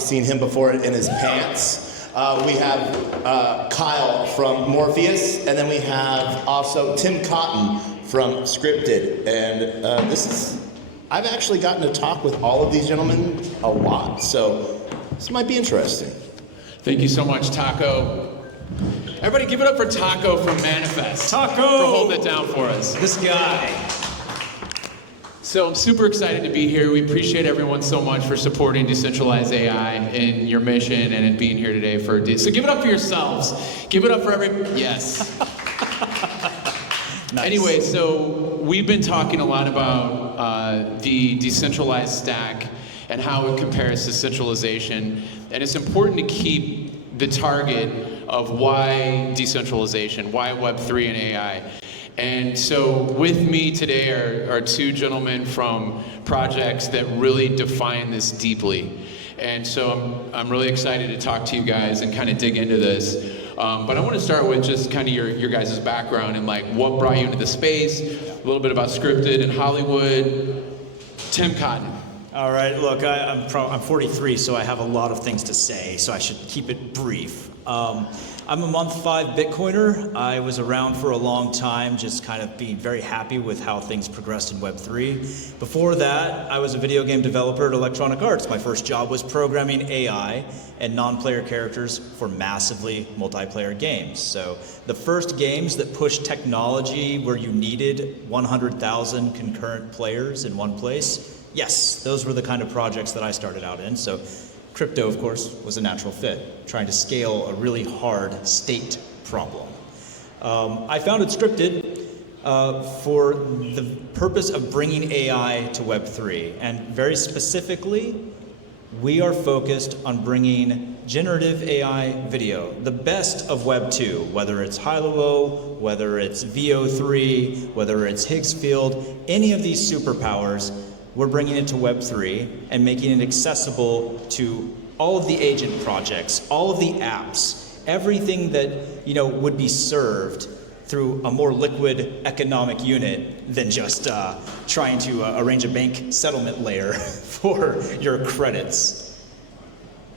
you've seen him before in his pants. We have Kyle from Morpheus, and then we have also Tim Cotton from Scripted. And I've actually gotten to talk with all of these gentlemen a lot, so this might be interesting. Thank you so much, Taco. Everybody give it up for Taco from Manifest. Taco! For holding it down for us. This guy. So I'm super excited to be here. We appreciate everyone so much for supporting Decentralized AI in your mission and in being here today for So give it up for yourselves. Give it up for yes. Nice. Anyway, so we've been talking a lot about the decentralized stack and how it compares to centralization. And it's important to keep the target of why decentralization, why Web3 and AI. And so with me today are two gentlemen from projects that really define this deeply. And so I'm really excited to talk to you guys and kind of dig into this. But I want to start with just kind of your guys' background and like what brought you into the space, a little bit about Scripted and Hollywood. Tim Cotton. All right, look, I'm 43, so I have a lot of things to say, so I should keep it brief. I'm a month 5 Bitcoiner. I was around for a long time, just kind of being very happy with how things progressed in Web3. Before that, I was a video game developer at Electronic Arts. My first job was programming AI and non-player characters for massively multiplayer games. So the first games that pushed technology where you needed 100,000 concurrent players in one place, yes, those were the kind of projects that I started out in. So crypto, of course, was a natural fit, trying to scale a really hard state problem. I founded Scripted for the purpose of bringing AI to Web3. And very specifically, we are focused on bringing generative AI video, the best of Web 2, whether it's Hilo, whether it's VO3, whether it's Higgs field, any of these superpowers. We're bringing it to Web3 and making it accessible to all of the agent projects, all of the apps, everything that would be served through a more liquid economic unit than just trying to arrange a bank settlement layer for your credits.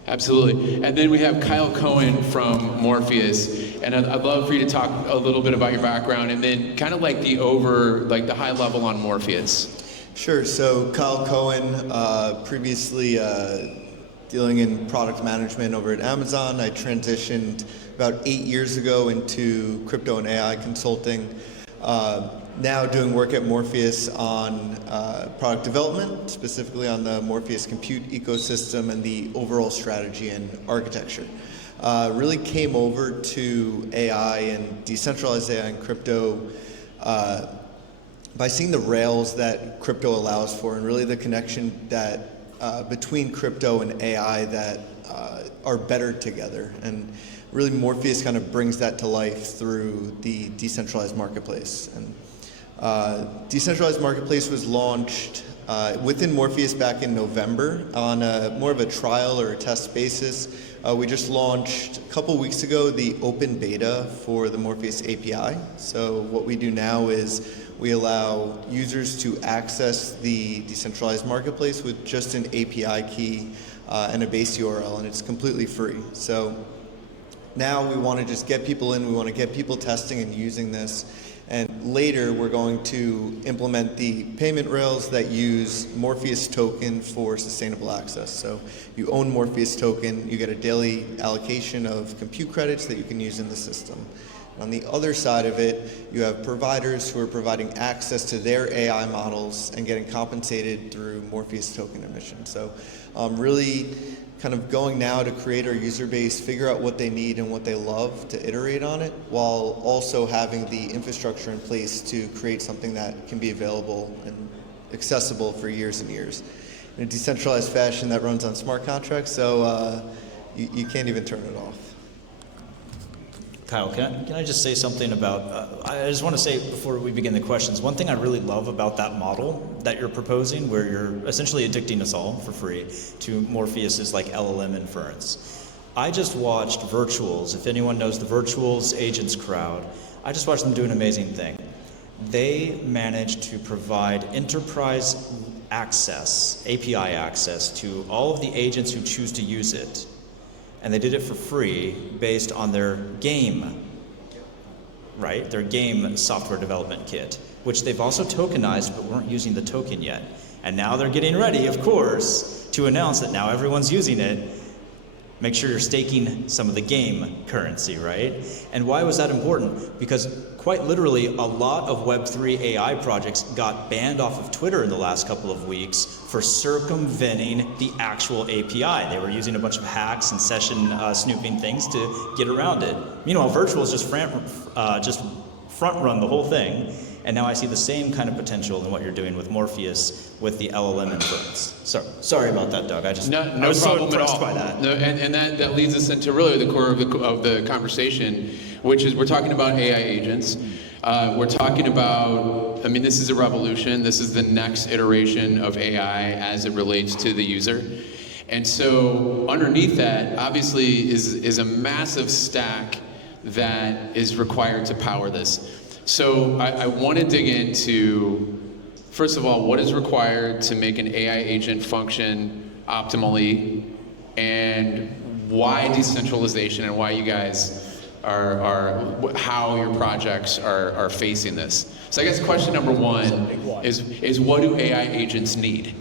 Absolutely. And then we have Kyle Cohen from Morpheus. And I'd love for you to talk a little bit about your background and then kind of like the high level on Morpheus. Sure. So Kyle Cohen, previously dealing in product management over at Amazon. I transitioned about 8 years ago into crypto and AI consulting. Now doing work at Morpheus on product development, specifically on the Morpheus compute ecosystem and the overall strategy and architecture. Really came over to AI and decentralized AI and crypto by seeing the rails that crypto allows for and really the connection that between crypto and AI that are better together. And really Morpheus kind of brings that to life through the decentralized marketplace. And Decentralized Marketplace was launched within Morpheus back in November on more of a trial or a test basis. We just launched a couple weeks ago the open beta for the Morpheus API. So what we do now is we allow users to access the Decentralized Marketplace with just an API key and a base URL, and it's completely free. So now we want to just get people in, we want to get people testing and using this. And later, we're going to implement the payment rails that use Morpheus token for sustainable access. So you own Morpheus token, you get a daily allocation of compute credits that you can use in the system. On the other side of it, you have providers who are providing access to their AI models and getting compensated through Morpheus token emission. So really kind of going now to create our user base, figure out what they need and what they love to iterate on it, while also having the infrastructure in place to create something that can be available and accessible for years and years. In a decentralized fashion that runs on smart contracts, so you can't even turn it off. Kyle, can I just say something about, I just want to say before we begin the questions, one thing I really love about that model that you're proposing, where you're essentially addicting us all for free to Morpheus's like LLM inference. I just watched Virtuals, if anyone knows the Virtuals agents crowd, I just watched them do an amazing thing. They managed to provide enterprise API access to all of the agents who choose to use it. And they did it for free based on their game, right? Their game software development kit, which they've also tokenized but weren't using the token yet. And now they're getting ready, of course, to announce that now everyone's using it. Make sure you're staking some of the game currency, right? And why was that important? Because quite literally, a lot of Web3 AI projects got banned off of Twitter in the last couple of weeks for circumventing the actual API. They were using a bunch of hacks and session snooping things to get around it. Meanwhile, Virtual's just front run the whole thing. And now I see the same kind of potential in what you're doing with Morpheus with the LLM inference. Sorry about that, Doug. I was no so problem at impressed all. by that. No, and that leads us into really the core of the conversation, which is we're talking about AI agents. We're talking about, I mean, this is a revolution. This is the next iteration of AI as it relates to the user. And so underneath that, obviously, is a massive stack that is required to power this. So I want to dig into, first of all, what is required to make an AI agent function optimally, and why decentralization, and why you guys how your projects are facing this. So I guess question number one is what do AI agents need?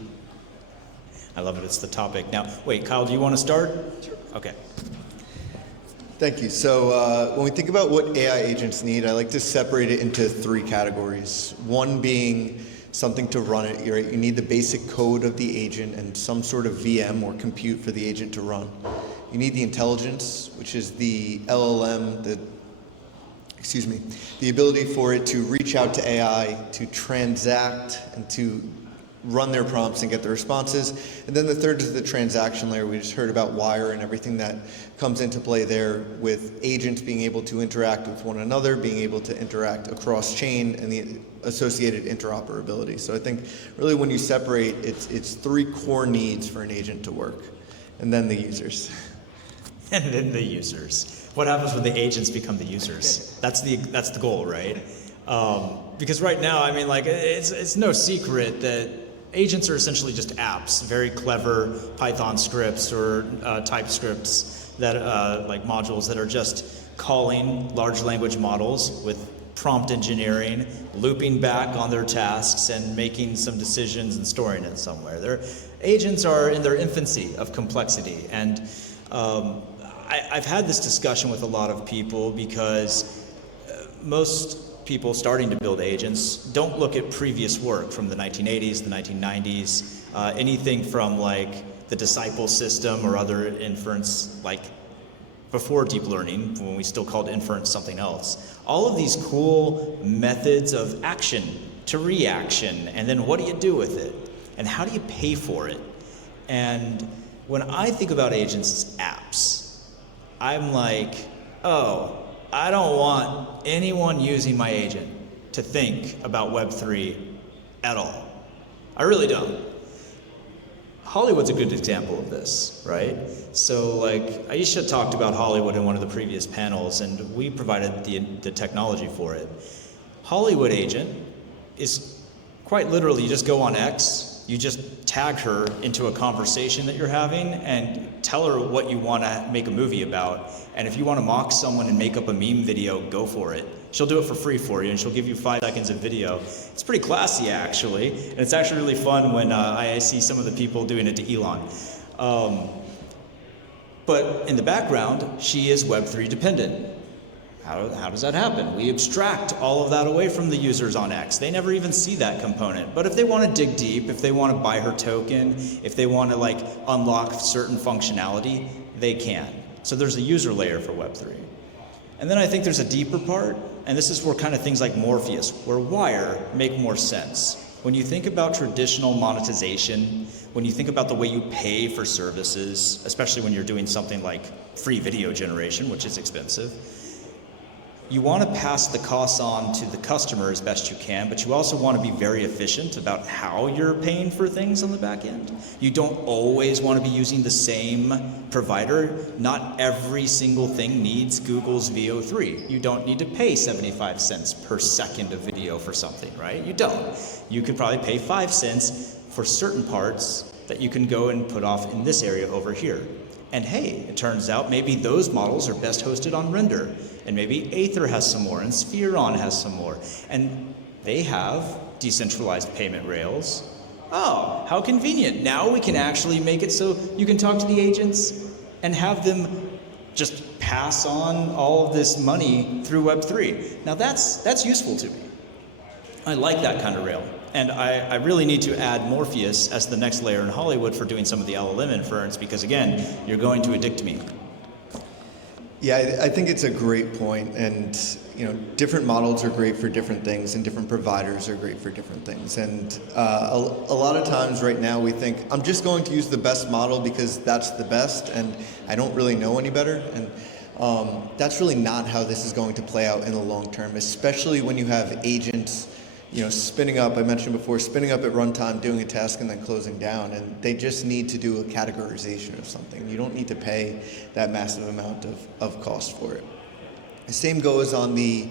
I love it. It's the topic. Now, wait, Kyle, do you want to start? Sure. Okay. Thank you. So when we think about what AI agents need, I like to separate it into three categories. One being something to run it, right? You need the basic code of the agent and some sort of VM or compute for the agent to run. You need the intelligence, which is the LLM, the ability for it to reach out to AI, to transact, and to run their prompts and get the responses. And then the third is the transaction layer. We just heard about Wire and everything that comes into play there with agents being able to interact with one another, being able to interact across chain, and the associated interoperability. So I think really when you separate, it's three core needs for an agent to work, and then the users. And then the users. What happens when the agents become the users? That's the goal, right? Because right now, I mean, like, it's no secret that agents are essentially just apps, very clever Python scripts or type scripts that like modules that are just calling large language models with prompt engineering, looping back on their tasks and making some decisions and storing it somewhere. Their agents are in their infancy of complexity, and I've had this discussion with a lot of people because most people starting to build agents don't look at previous work from the 1980s, the 1990s, anything from like the disciple system or other inference, like before deep learning, when we still called inference something else. All of these cool methods of action to reaction, and then what do you do with it? And how do you pay for it? And when I think about agents as apps, I'm like, oh, I don't want anyone using my agent to think about Web3 at all. I really don't. Hollywood's a good example of this, right? So like Aisha talked about Hollywood in one of the previous panels, and we provided the technology for it. Hollywood agent is quite literally, you just go on X, you just tag her into a conversation that you're having and tell her what you want to make a movie about. And if you want to mock someone and make up a meme video, go for it. She'll do it for free for you, and she'll give you 5 seconds of video. It's pretty classy, actually, and it's actually really fun when I see some of the people doing it to Elon. But in the background, she is Web3 dependent. How does that happen? We abstract all of that away from the users on X. They never even see that component. But if they want to dig deep, if they want to buy her token, if they want to like unlock certain functionality, they can. So there's a user layer for Web3. And then I think there's a deeper part, and this is where kind of things like Morpheus, where Wire make more sense. When you think about traditional monetization, when you think about the way you pay for services, especially when you're doing something like free video generation, which is expensive, you want to pass the costs on to the customer as best you can, but you also want to be very efficient about how you're paying for things on the back end. You don't always want to be using the same provider. Not every single thing needs Google's VO3. You don't need to pay 75 cents per second of video for something, right? You don't. You could probably pay 5 cents for certain parts that you can go and put off in this area over here. And hey, it turns out maybe those models are best hosted on Render, and maybe Aether has some more, and Spheron has some more, and they have decentralized payment rails. Oh, how convenient. Now we can actually make it so you can talk to the agents and have them just pass on all of this money through Web3. Now that's useful to me. I like that kind of rail. And I really need to add Morpheus as the next layer in Hollywood for doing some of the LLM inference, because again, you're going to addict me. Yeah, I think it's a great point, and different models are great for different things, and different providers are great for different things. And a lot of times right now we think, I'm just going to use the best model because that's the best, and I don't really know any better. And that's really not how this is going to play out in the long term, especially when you have agents spinning up, I mentioned before, spinning up at runtime, doing a task, and then closing down. And they just need to do a categorization of something. You don't need to pay that massive amount of cost for it. The same goes on the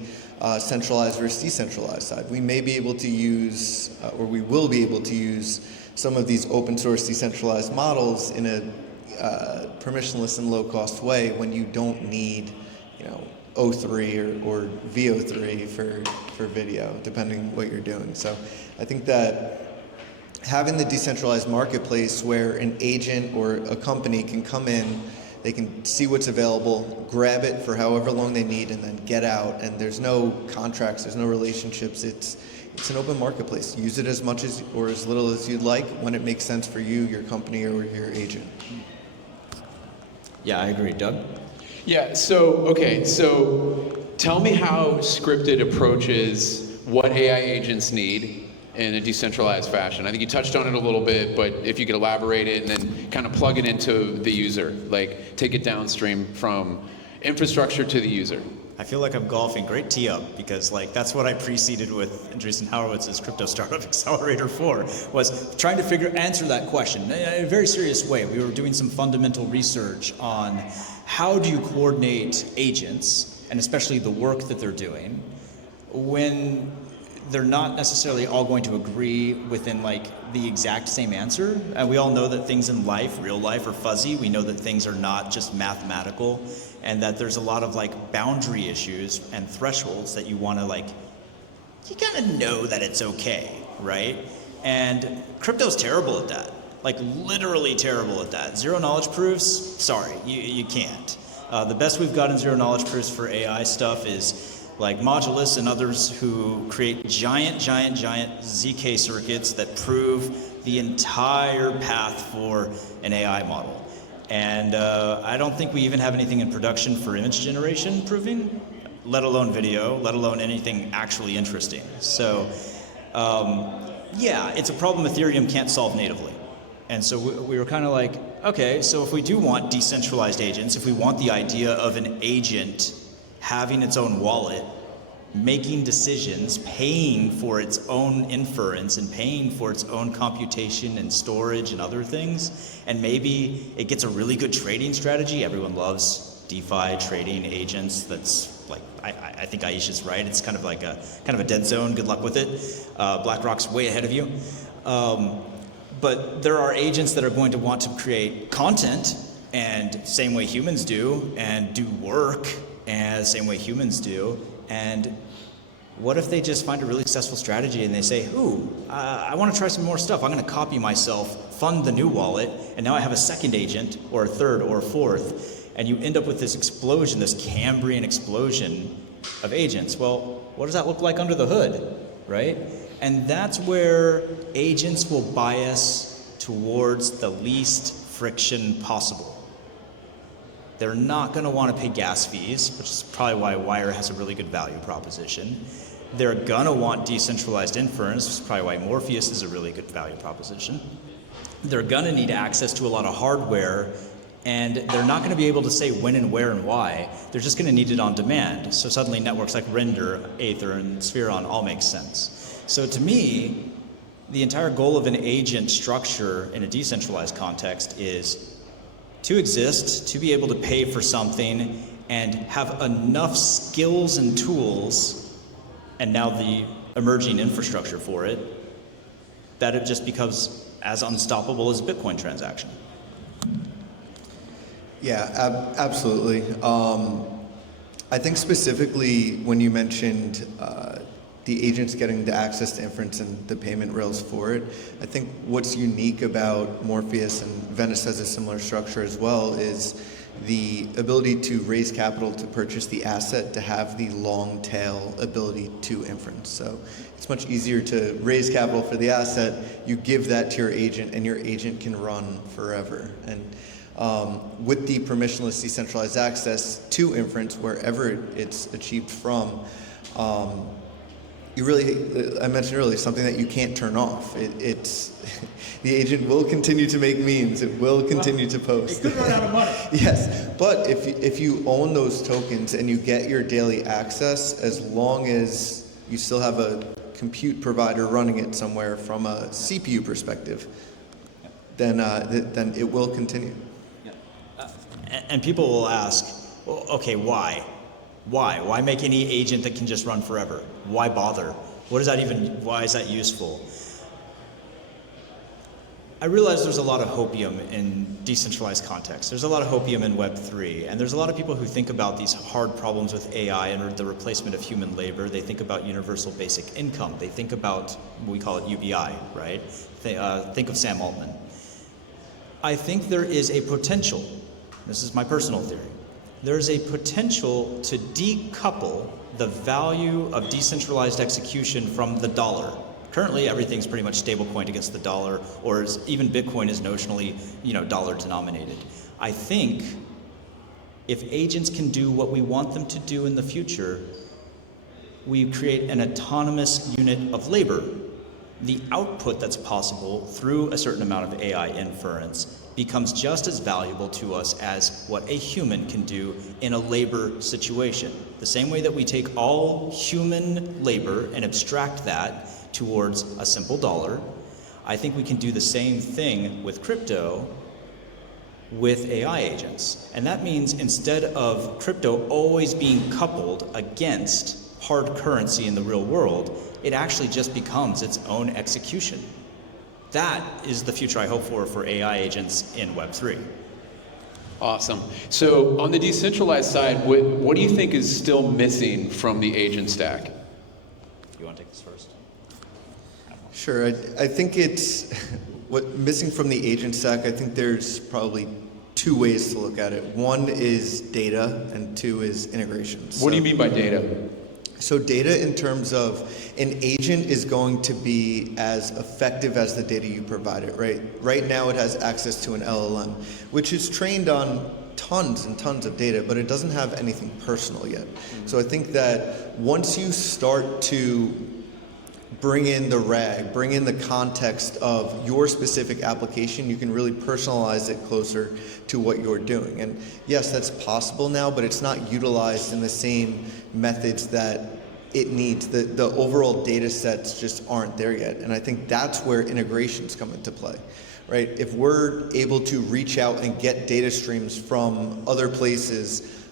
centralized versus decentralized side. We may be able to use, or we will be able to use some of these open source decentralized models in a permissionless and low cost way when you don't need, O3 or VO3 for video, depending what you're doing. So I think that having the decentralized marketplace where an agent or a company can come in, they can see what's available, grab it for however long they need, and then get out. And there's no contracts, there's no relationships. It's an open marketplace. Use it as much as or as little as you'd like when it makes sense for you, your company, or your agent. Yeah, I agree. Doug? Yeah, so tell me how Scripted approaches what AI agents need in a decentralized fashion. I think you touched on it a little bit, but if you could elaborate it and then kind of plug it into the user, like take it downstream from infrastructure to the user. I feel like I'm golfing. Great tee up, because that's what I preceded with Andreessen Horowitz's Crypto Startup Accelerator for, was trying to answer that question in a very serious way. We were doing some fundamental research on how do you coordinate agents, and especially the work that they're doing, when they're not necessarily all going to agree within the exact same answer. And we all know that things in life, real life, are fuzzy. We know that things are not just mathematical, and that there's a lot of boundary issues and thresholds that you want to you kind of know that it's okay, right? And crypto's terrible at that. Literally terrible at that. Zero knowledge proofs, sorry, you can't. The best we've got in zero knowledge proofs for AI stuff is Modulus and others who create giant ZK circuits that prove the entire path for an AI model. And I don't think we even have anything in production for image generation proving, let alone video, let alone anything actually interesting. So yeah, it's a problem Ethereum can't solve natively. And so we were kind of okay, so if we do want decentralized agents, if we want the idea of an agent having its own wallet, making decisions, paying for its own inference, and paying for its own computation and storage and other things, and maybe it gets a really good trading strategy. Everyone loves DeFi trading agents. That's I think Aisha's right. It's kind of a dead zone. Good luck with it. BlackRock's way ahead of you. But there are agents that are going to want to create content, and same way humans do, and do work, and same way humans do. And what if they just find a really successful strategy and they say, ooh, I want to try some more stuff. I'm going to copy myself, fund the new wallet, and now I have a second agent, or a third, or a fourth. And you end up with this explosion, this Cambrian explosion of agents. Well, what does that look like under the hood, right? And that's where agents will bias towards the least friction possible. They're not going to want to pay gas fees, which is probably why Wire has a really good value proposition. They're going to want decentralized inference, which is probably why Morpheus is a really good value proposition. They're going to need access to a lot of hardware, and they're not going to be able to say when and where and why. They're just going to need it on demand. So suddenly networks like Render, Aether, and Spheron all make sense. So to me, the entire goal of an agent structure in a decentralized context is to exist, to be able to pay for something, and have enough skills and tools, and now the emerging infrastructure for it, that it just becomes as unstoppable as a Bitcoin transaction. Yeah, absolutely. I think specifically when you mentioned the agents getting the access to inference and the payment rails for it, I think what's unique about Morpheus, and Venice has a similar structure as well, is the ability to raise capital to purchase the asset to have the long tail ability to inference. So it's much easier to raise capital for the asset, you give that to your agent, and your agent can run forever. And with the permissionless decentralized access to inference, wherever it's achieved from, you really, I mentioned earlier, something that you can't turn off. It's the agent will continue to make memes. It will continue to post. It could run out of money. Yes, but if you own those tokens and you get your daily access, as long as you still have a compute provider running it somewhere from a CPU perspective, then it will continue. And people will ask, well, okay, why? Why make any agent that can just run forever? Why bother? Why is that useful? I realize there's a lot of hopium in decentralized context. There's a lot of hopium in Web3, and there's a lot of people who think about these hard problems with AI and the replacement of human labor. They think about universal basic income. They think about, we call it UBI, right? Think of Sam Altman. I think there is a potential, this is my personal theory, there's a potential to decouple the value of decentralized execution from the dollar. Currently, everything's pretty much stablecoined against the dollar, or even Bitcoin is notionally, dollar denominated. I think if agents can do what we want them to do in the future, we create an autonomous unit of labor. The output that's possible through a certain amount of AI inference becomes just as valuable to us as what a human can do in a labor situation. The same way that we take all human labor and abstract that towards a simple dollar, I think we can do the same thing with crypto with AI agents. And that means instead of crypto always being coupled against hard currency in the real world, it actually just becomes its own execution. That is the future I hope for AI agents in Web3. Awesome. So on the decentralized side, what do you think is still missing from the agent stack? You want to take this first? Sure. I think it's what missing from the agent stack. I think there's probably two ways to look at it. One is data, and two is integrations. What do you mean by data? So data in terms of an agent is going to be as effective as the data you provide it, right? Right now it has access to an LLM, which is trained on tons and tons of data, but it doesn't have anything personal yet. So I think that once you start to bring in the RAG, bring in the context of your specific application, you can really personalize it closer to what you're doing. And yes, that's possible now, but it's not utilized in the same methods that it needs. The overall data sets just aren't there yet. And I think that's where integrations come into play, right? If we're able to reach out and get data streams from other places,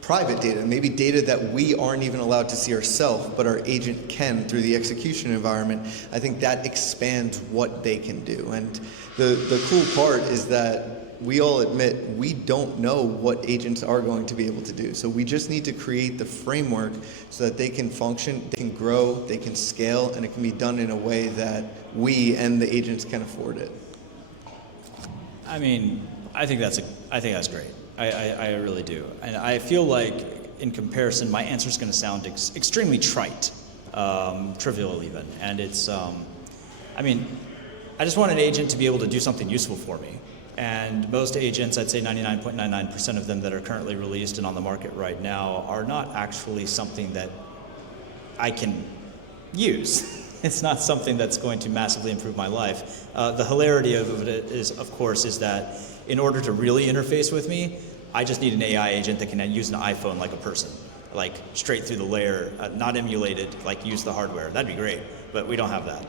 private data, maybe data that we aren't even allowed to see ourselves, but our agent can through the execution environment, I think that expands what they can do. And the cool part is that we all admit we don't know what agents are going to be able to do. So we just need to create the framework so that they can function, they can grow, they can scale, and it can be done in a way that we and the agents can afford it. I mean, I think that's great. I really do. And I feel like, in comparison, my answer is going to sound extremely trite, trivial even. And it's, I just want an agent to be able to do something useful for me. And most agents, I'd say 99.99% of them that are currently released and on the market right now, are not actually something that I can use. It's not something that's going to massively improve my life. The hilarity of it is, of course, is that in order to really interface with me, I just need an AI agent that can use an iPhone like a person, like straight through the layer, not emulated, like use the hardware. That'd be great, but we don't have that.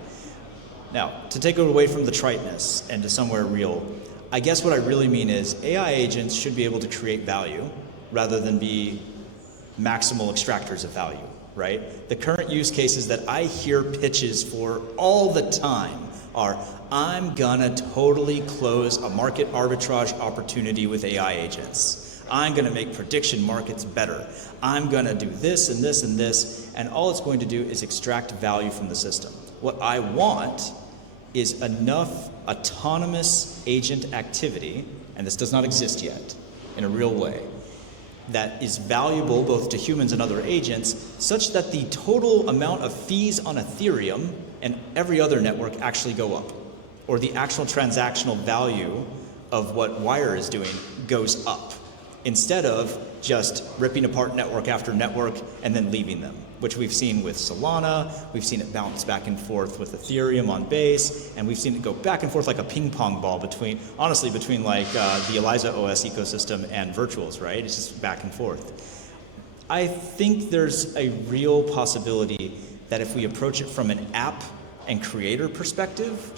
Now, to take it away from the triteness and to somewhere real, I guess what I really mean is AI agents should be able to create value rather than be maximal extractors of value, right? The current use cases that I hear pitches for all the time are, I'm gonna totally close a market arbitrage opportunity with AI agents. I'm gonna make prediction markets better. I'm gonna do this and this and this, and all it's going to do is extract value from the system. What I want is enough autonomous agent activity, and this does not exist yet in a real way, that is valuable both to humans and other agents, such that the total amount of fees on Ethereum and every other network actually go up, or the actual transactional value of what Wire is doing goes up, instead of just ripping apart network after network and then leaving them, which we've seen with Solana, we've seen it bounce back and forth with Ethereum on Base, and we've seen it go back and forth like a ping pong ball between like the ELIZA OS ecosystem and virtuals, right? It's just back and forth. I think there's a real possibility that if we approach it from an app and creator perspective,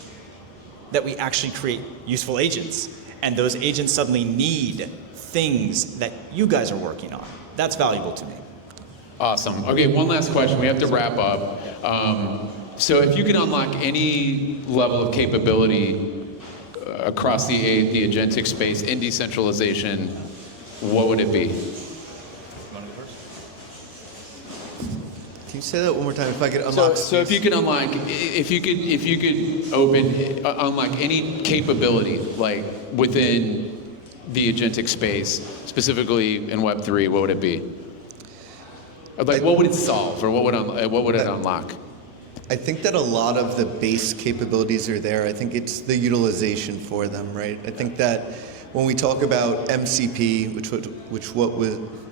that we actually create useful agents, and those agents suddenly need things that you guys are working on. That's valuable to me. Awesome. Okay, one last question. We have to wrap up. So if you can unlock any level of capability across the agentic space in decentralization, what would it be? Can you say that one more time? If I could unlock. So if you could unlock, if you could unlock any capability like within the agentic space, specifically in Web3, what would it be? Like, what would it solve, or what would it unlock? I think that a lot of the base capabilities are there. I think it's the utilization for them, right? I think that when we talk about MCP,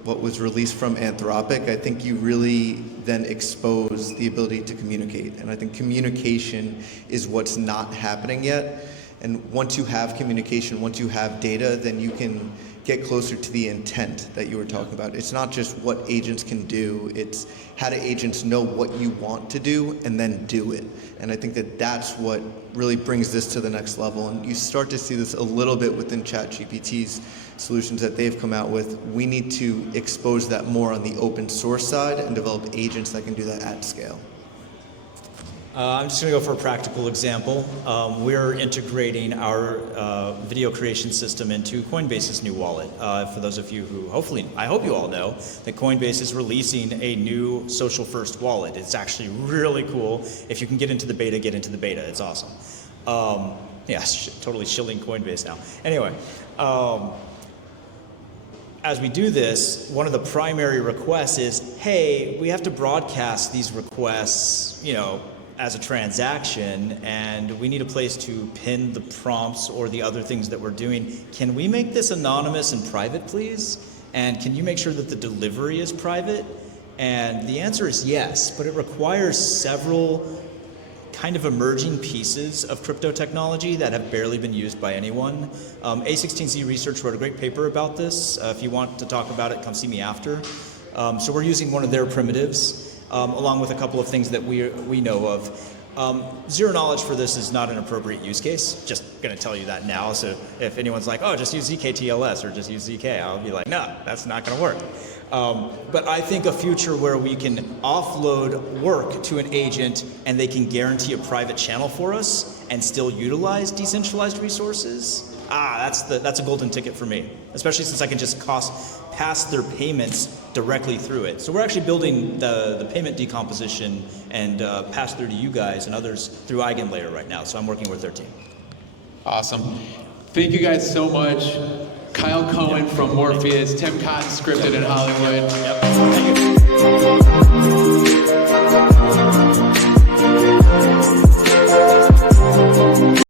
what was released from Anthropic, I think you really then expose the ability to communicate. And I think communication is what's not happening yet. And once you have communication, once you have data, then you can get closer to the intent that you were talking about. It's not just what agents can do, it's how do agents know what you want to do and then do it. And I think that that's what really brings this to the next level. And you start to see this a little bit within ChatGPT's solutions that they've come out with. We need to expose that more on the open source side and develop agents that can do that at scale. I'm just going to go for a practical example. We're integrating our video creation system into Coinbase's new wallet. For those of you who I hope you all know that Coinbase is releasing a new social first wallet. It's actually really cool. If you can get into the beta, get into the beta. It's awesome. Totally shilling Coinbase now. Anyway, as we do this, one of the primary requests is, hey, we have to broadcast these requests, as a transaction, and we need a place to pin the prompts or the other things that we're doing. Can we make this anonymous and private, please? And can you make sure that the delivery is private? And the answer is yes, but it requires several kind of emerging pieces of crypto technology that have barely been used by anyone. A16Z Research wrote a great paper about this. If you want to talk about it, come see me after. So we're using one of their primitives, along with a couple of things that we know of. Zero knowledge for this is not an appropriate use case. Just going to tell you that now. So if anyone's like, oh, just use ZK-TLS or just use ZK, I'll be like, no, that's not going to work. But I think a future where we can offload work to an agent and they can guarantee a private channel for us and still utilize decentralized resources, that's a golden ticket for me, especially since I can just pass their payments directly through it. So we're actually building the payment decomposition and pass through to you guys and others through Eigenlayer right now. So I'm working with their team. Awesome. Thank you guys so much. Kyle Cohen from Morpheus, Tim Cotton, Scripted in Hollywood. Yep. Thank you.